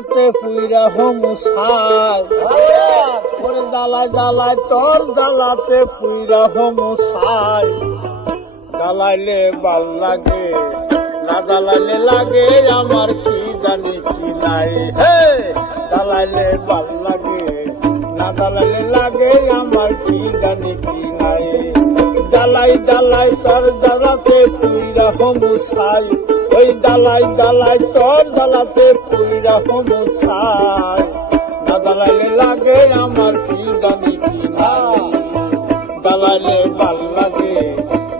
জ্বালাতে পুইরা হমুসাই ওরে জ্বালায় জ্বালায় তোর জ্বালাতে পুইরা হমুসাই জ্বালাইলে ভাল লাগে না জ্বালাইলে লাগে আমার কি জানি কি নাই হে জ্বালাইলে ভাল লাগে না জ্বালাইলে লাগে আমার কি জানি কি নাই জ্বালাই জ্বালাই তোর জ্বালাতে পুইরা হমুসাই ওই জ্বালাই জ্বালাই তোর জ্বালাতে পুইরা হমুসাই না জ্বালাইলে লাগে আমার কি জানি কি নাই জ্বালাইলে ভাল লাগে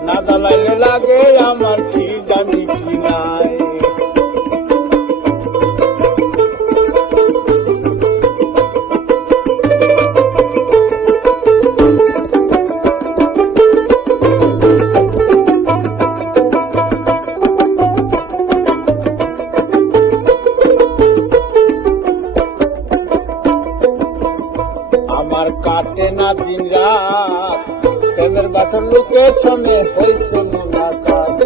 না জ্বালাইলে লাগে আমার কি জানি কি নাই আমার কাটে না দিন রাত প্রেমের বাসর লোকের সঙ্গে হয়েছে মুলাকাত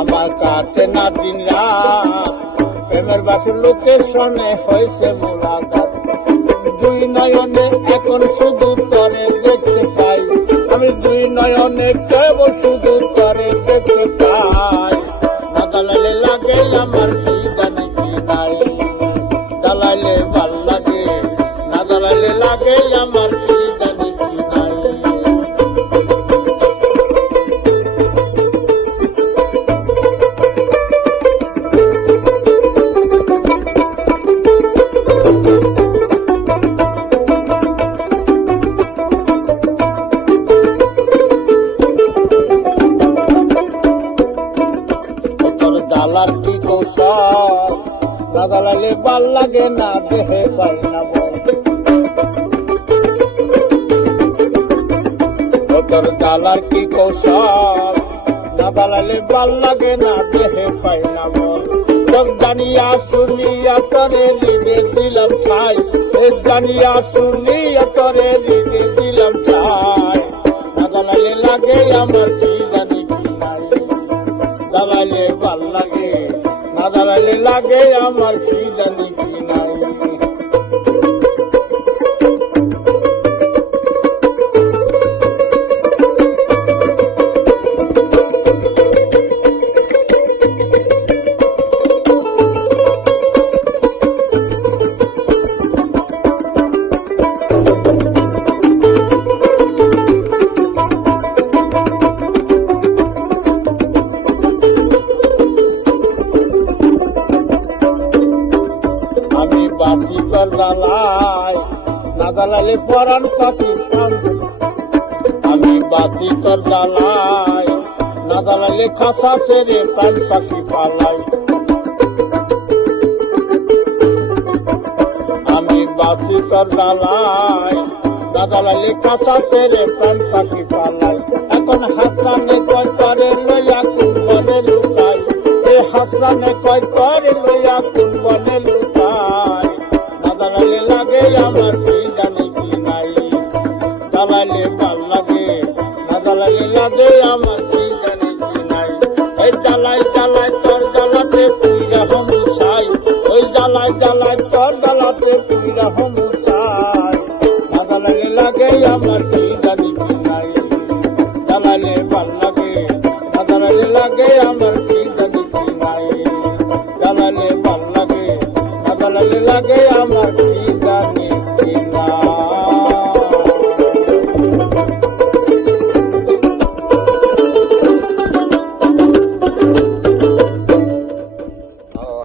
আমার কাটে না দিন রাত প্রেমের বাসর লোকের সঙ্গে হয়েছে মুলাকাত দুই নয়নে এখন শুধু তরে দেখতে পাই আমি দুই নয়নে কেবল শুধু তরে দেখতে পাই না জ্বালাইলে লাগে আমার কি জানি কি নাই জ্বালাইলে ভাল লাগে না জ্বালাইলে লাগে আমার কি জানি কি নাই জ্বালার কি কৌশল না জ্বালাইলে ভাল লাগে না দেহে পাই না তোর জ্বালার কি কৌশল না জ্বালাইলে ভাল লাগে না দেহে পাই না তোর জানিয়া শুনিয়া তরে লিবে দিলাম ছাই জানিয়া শুনিয়া তরে লিবে দিলাম ছাই না জ্বালাইলে লাগে আমার কি জানি কি নাই জ্বালাইলে ভাল লাগে না জ্বালাইলে লাগে আমার কি জানি কি নাই বাসি তোর জ্বালাই না জ্বালাইলে পরাণ পাখি আমি বাসি তোর জ্বালাই না জ্বালাইলে খাসা ছেড়ে প্রাণ পাখি পালাই আমি বাসি তোর জ্বালাই না জ্বালাইলে খাসা ছেড়ে প্রাণ পাখি পালাই এখন হাসানে কয় তরে লইয়া কোন বনে লুকাই এ হাসানে কয় তরে লইয়া কোন বনে লুকাই জ্বালাইলে লাগে আমার কি জানি কি নাই জ্বালাইলে ভাল লাগে না জ্বালাইলে লাগে আমার কি জানি কি নাই এই জ্বালাই জ্বালাই তোর জ্বালাতে পুইরা হমুসাই ওই জ্বালাই জ্বালাই তোর জ্বালাতে পুইরা হমুসাই না জ্বালাইলে লাগে আমার কি জানি কি নাই জ্বালাইলে ভাল লাগে না জ্বালাইলে লাগে আমার কি জানি কি নাই জ্বালাইলে ভাল লাগে না জ্বালাইলে লাগে